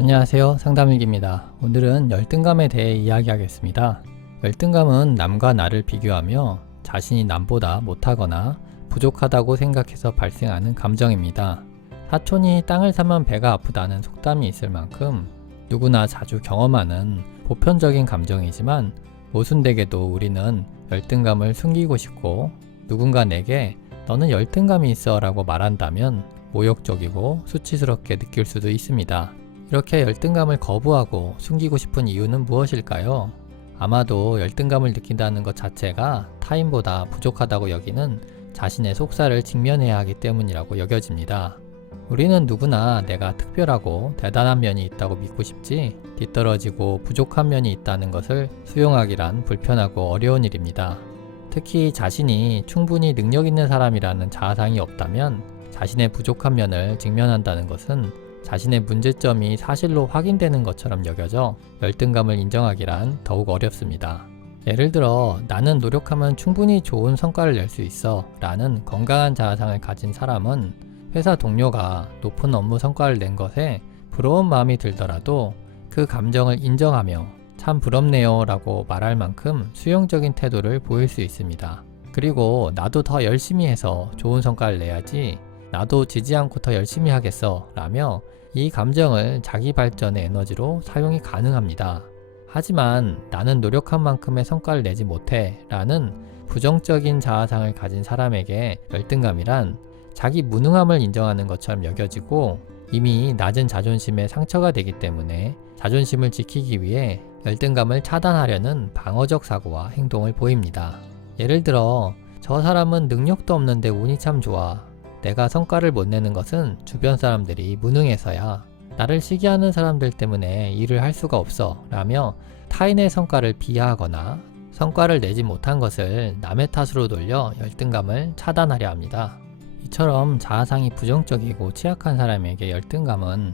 안녕하세요, 상담일기입니다. 오늘은 열등감에 대해 이야기하겠습니다. 열등감은 남과 나를 비교하며 자신이 남보다 못하거나 부족하다고 생각해서 발생하는 감정입니다. 사촌이 땅을 사면 배가 아프다는 속담이 있을 만큼 누구나 자주 경험하는 보편적인 감정이지만 모순되게도 우리는 열등감을 숨기고 싶고, 누군가 내게 너는 열등감이 있어 라고 말한다면 모욕적이고 수치스럽게 느낄 수도 있습니다. 이렇게 열등감을 거부하고 숨기고 싶은 이유는 무엇일까요? 아마도 열등감을 느낀다는 것 자체가 타인보다 부족하다고 여기는 자신의 속살을 직면해야 하기 때문이라고 여겨집니다. 우리는 누구나 내가 특별하고 대단한 면이 있다고 믿고 싶지, 뒤떨어지고 부족한 면이 있다는 것을 수용하기란 불편하고 어려운 일입니다. 특히 자신이 충분히 능력 있는 사람이라는 자아상이 없다면 자신의 부족한 면을 직면한다는 것은 자신의 문제점이 사실로 확인되는 것처럼 여겨져 열등감을 인정하기란 더욱 어렵습니다. 예를 들어 나는 노력하면 충분히 좋은 성과를 낼 수 있어 라는 건강한 자아상을 가진 사람은 회사 동료가 높은 업무 성과를 낸 것에 부러운 마음이 들더라도 그 감정을 인정하며 참 부럽네요 라고 말할 만큼 수용적인 태도를 보일 수 있습니다. 그리고 나도 더 열심히 해서 좋은 성과를 내야지, 나도 지지 않고 더 열심히 하겠어 라며 이 감정을 자기 발전의 에너지로 사용이 가능합니다. 하지만 나는 노력한 만큼의 성과를 내지 못해 라는 부정적인 자아상을 가진 사람에게 열등감이란 자기 무능함을 인정하는 것처럼 여겨지고, 이미 낮은 자존심에 상처가 되기 때문에 자존심을 지키기 위해 열등감을 차단하려는 방어적 사고와 행동을 보입니다. 예를 들어 저 사람은 능력도 없는데 운이 참 좋아, 내가 성과를 못 내는 것은 주변 사람들이 무능해서야, 나를 시기하는 사람들 때문에 일을 할 수가 없어 라며 타인의 성과를 비하하거나 성과를 내지 못한 것을 남의 탓으로 돌려 열등감을 차단하려 합니다. 이처럼 자아상이 부정적이고 취약한 사람에게 열등감은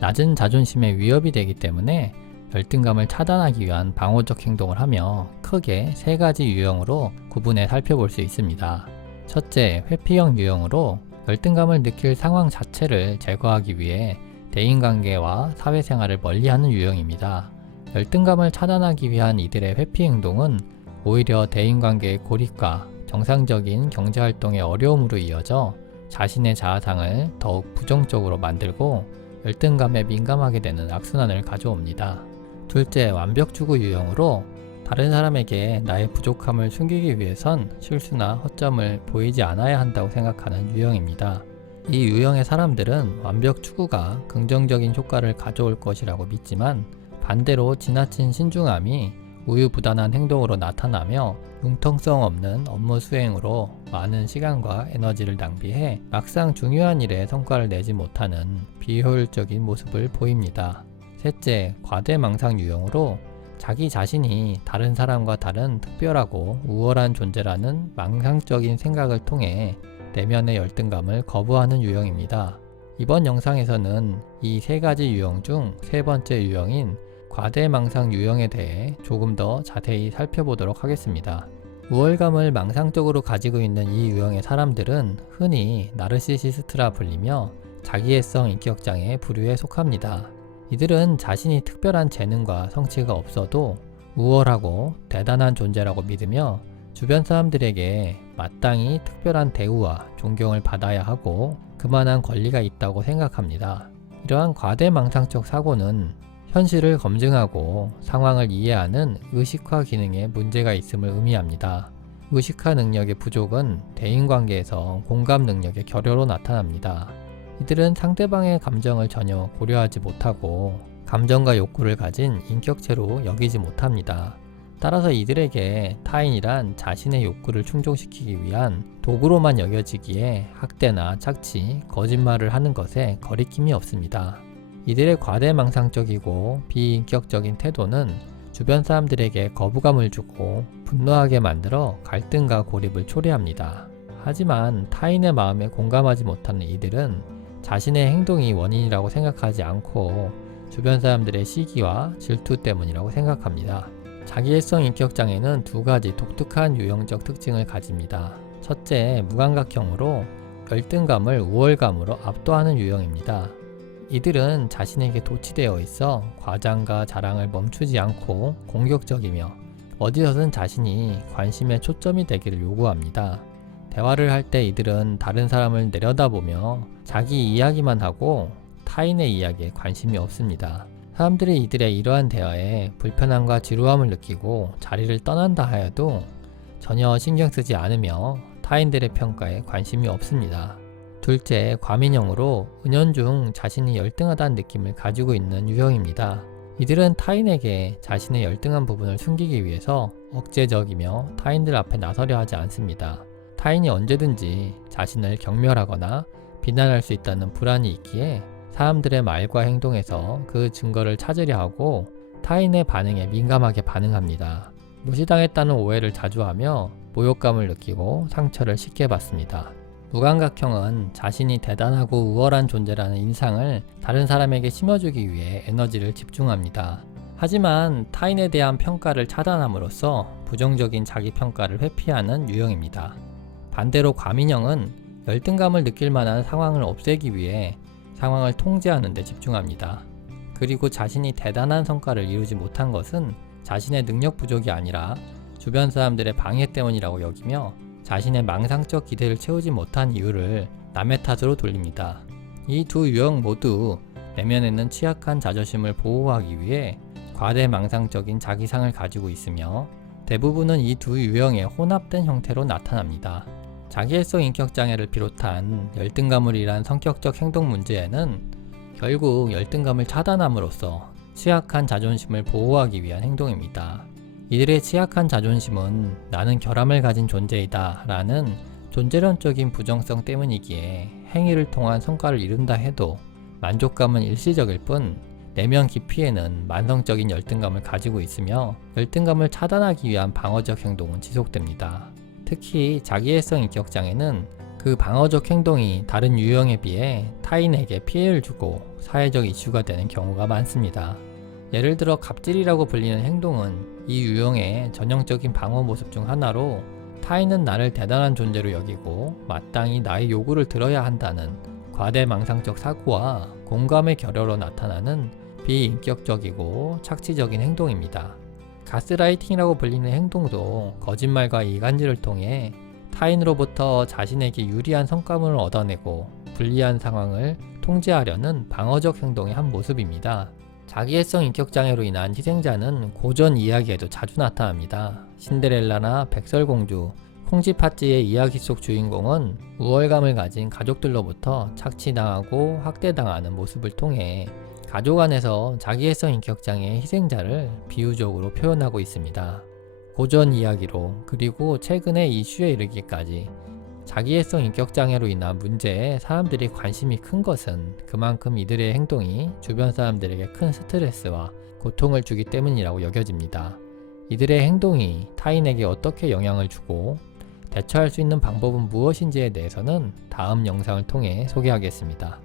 낮은 자존심에 위협이 되기 때문에 열등감을 차단하기 위한 방어적 행동을 하며 크게 세 가지 유형으로 구분해 살펴볼 수 있습니다. 첫째, 회피형 유형으로 열등감을 느낄 상황 자체를 제거하기 위해 대인관계와 사회생활을 멀리하는 유형입니다. 열등감을 차단하기 위한 이들의 회피 행동은 오히려 대인관계의 고립과 정상적인 경제활동의 어려움으로 이어져 자신의 자아상을 더욱 부정적으로 만들고 열등감에 민감하게 되는 악순환을 가져옵니다. 둘째, 완벽주의 유형으로 다른 사람에게 나의 부족함을 숨기기 위해선 실수나 허점을 보이지 않아야 한다고 생각하는 유형입니다. 이 유형의 사람들은 완벽 추구가 긍정적인 효과를 가져올 것이라고 믿지만, 반대로 지나친 신중함이 우유부단한 행동으로 나타나며 융통성 없는 업무 수행으로 많은 시간과 에너지를 낭비해 막상 중요한 일에 성과를 내지 못하는 비효율적인 모습을 보입니다. 셋째, 과대망상 유형으로 자기 자신이 다른 사람과 다른 특별하고 우월한 존재라는 망상적인 생각을 통해 내면의 열등감을 거부하는 유형입니다. 이번 영상에서는 이 세 가지 유형 중 세 번째 유형인 과대망상 유형에 대해 조금 더 자세히 살펴보도록 하겠습니다. 우월감을 망상적으로 가지고 있는 이 유형의 사람들은 흔히 나르시시스트라 불리며 자기애성 인격장애 부류에 속합니다. 이들은 자신이 특별한 재능과 성취가 없어도 우월하고 대단한 존재라고 믿으며 주변 사람들에게 마땅히 특별한 대우와 존경을 받아야 하고 그만한 권리가 있다고 생각합니다. 이러한 과대망상적 사고는 현실을 검증하고 상황을 이해하는 의식화 기능에 문제가 있음을 의미합니다. 의식화 능력의 부족은 대인관계에서 공감 능력의 결여로 나타납니다. 이들은 상대방의 감정을 전혀 고려하지 못하고 감정과 욕구를 가진 인격체로 여기지 못합니다. 따라서 이들에게 타인이란 자신의 욕구를 충족시키기 위한 도구로만 여겨지기에 학대나 착취, 거짓말을 하는 것에 거리낌이 없습니다. 이들의 과대망상적이고 비인격적인 태도는 주변 사람들에게 거부감을 주고 분노하게 만들어 갈등과 고립을 초래합니다. 하지만 타인의 마음에 공감하지 못하는 이들은 자신의 행동이 원인이라고 생각하지 않고 주변 사람들의 시기와 질투 때문이라고 생각합니다. 자기애성 인격장애는 두 가지 독특한 유형적 특징을 가집니다. 첫째, 무감각형으로 열등감을 우월감으로 압도하는 유형입니다. 이들은 자신에게 도취되어 있어 과장과 자랑을 멈추지 않고 공격적이며 어디서든 자신이 관심의 초점이 되기를 요구합니다. 대화를 할 때 이들은 다른 사람을 내려다보며 자기 이야기만 하고 타인의 이야기에 관심이 없습니다. 사람들이 이들의 이러한 대화에 불편함과 지루함을 느끼고 자리를 떠난다 하여도 전혀 신경 쓰지 않으며 타인들의 평가에 관심이 없습니다. 둘째, 과민형으로 은연중 자신이 열등하다는 느낌을 가지고 있는 유형입니다. 이들은 타인에게 자신의 열등한 부분을 숨기기 위해서 억제적이며 타인들 앞에 나서려 하지 않습니다. 타인이 언제든지 자신을 경멸하거나 비난할 수 있다는 불안이 있기에 사람들의 말과 행동에서 그 증거를 찾으려 하고 타인의 반응에 민감하게 반응합니다. 무시당했다는 오해를 자주 하며 모욕감을 느끼고 상처를 쉽게 받습니다. 무감각형은 자신이 대단하고 우월한 존재라는 인상을 다른 사람에게 심어주기 위해 에너지를 집중합니다. 하지만 타인에 대한 평가를 차단함으로써 부정적인 자기 평가를 회피하는 유형입니다. 반대로 과민형은 열등감을 느낄 만한 상황을 없애기 위해 상황을 통제하는 데 집중합니다. 그리고 자신이 대단한 성과를 이루지 못한 것은 자신의 능력 부족이 아니라 주변 사람들의 방해 때문이라고 여기며 자신의 망상적 기대를 채우지 못한 이유를 남의 탓으로 돌립니다. 이 두 유형 모두 내면에는 취약한 자존심을 보호하기 위해 과대망상적인 자기상을 가지고 있으며 대부분은 이 두 유형의 혼합된 형태로 나타납니다. 자기애성 인격장애를 비롯한 열등감을 일한 성격적 행동 문제에는 결국 열등감을 차단함으로써 취약한 자존심을 보호하기 위한 행동입니다. 이들의 취약한 자존심은 나는 결함을 가진 존재이다 라는 존재론적인 부정성 때문이기에 행위를 통한 성과를 이룬다 해도 만족감은 일시적일 뿐 내면 깊이에는 만성적인 열등감을 가지고 있으며 열등감을 차단하기 위한 방어적 행동은 지속됩니다. 특히 자기애성 인격장애는 그 방어적 행동이 다른 유형에 비해 타인에게 피해를 주고 사회적 이슈가 되는 경우가 많습니다. 예를 들어 갑질이라고 불리는 행동은 이 유형의 전형적인 방어 모습 중 하나로 타인은 나를 대단한 존재로 여기고 마땅히 나의 요구를 들어야 한다는 과대망상적 사고와 공감의 결여로 나타나는 비인격적이고 착취적인 행동입니다. 가스라이팅이라고 불리는 행동도 거짓말과 이간질을 통해 타인으로부터 자신에게 유리한 성과물을 얻어내고 불리한 상황을 통제하려는 방어적 행동의 한 모습입니다. 자기애성 인격장애로 인한 희생자는 고전 이야기에도 자주 나타납니다. 신데렐라나 백설공주, 콩쥐팥쥐의 이야기 속 주인공은 우월감을 가진 가족들로부터 착취당하고 학대당하는 모습을 통해 가족 안에서 자기애성 인격장애의 희생자를 비유적으로 표현하고 있습니다. 고전 이야기로 그리고 최근의 이슈에 이르기까지 자기애성 인격장애로 인한 문제에 사람들이 관심이 큰 것은 그만큼 이들의 행동이 주변 사람들에게 큰 스트레스와 고통을 주기 때문이라고 여겨집니다. 이들의 행동이 타인에게 어떻게 영향을 주고 대처할 수 있는 방법은 무엇인지에 대해서는 다음 영상을 통해 소개하겠습니다.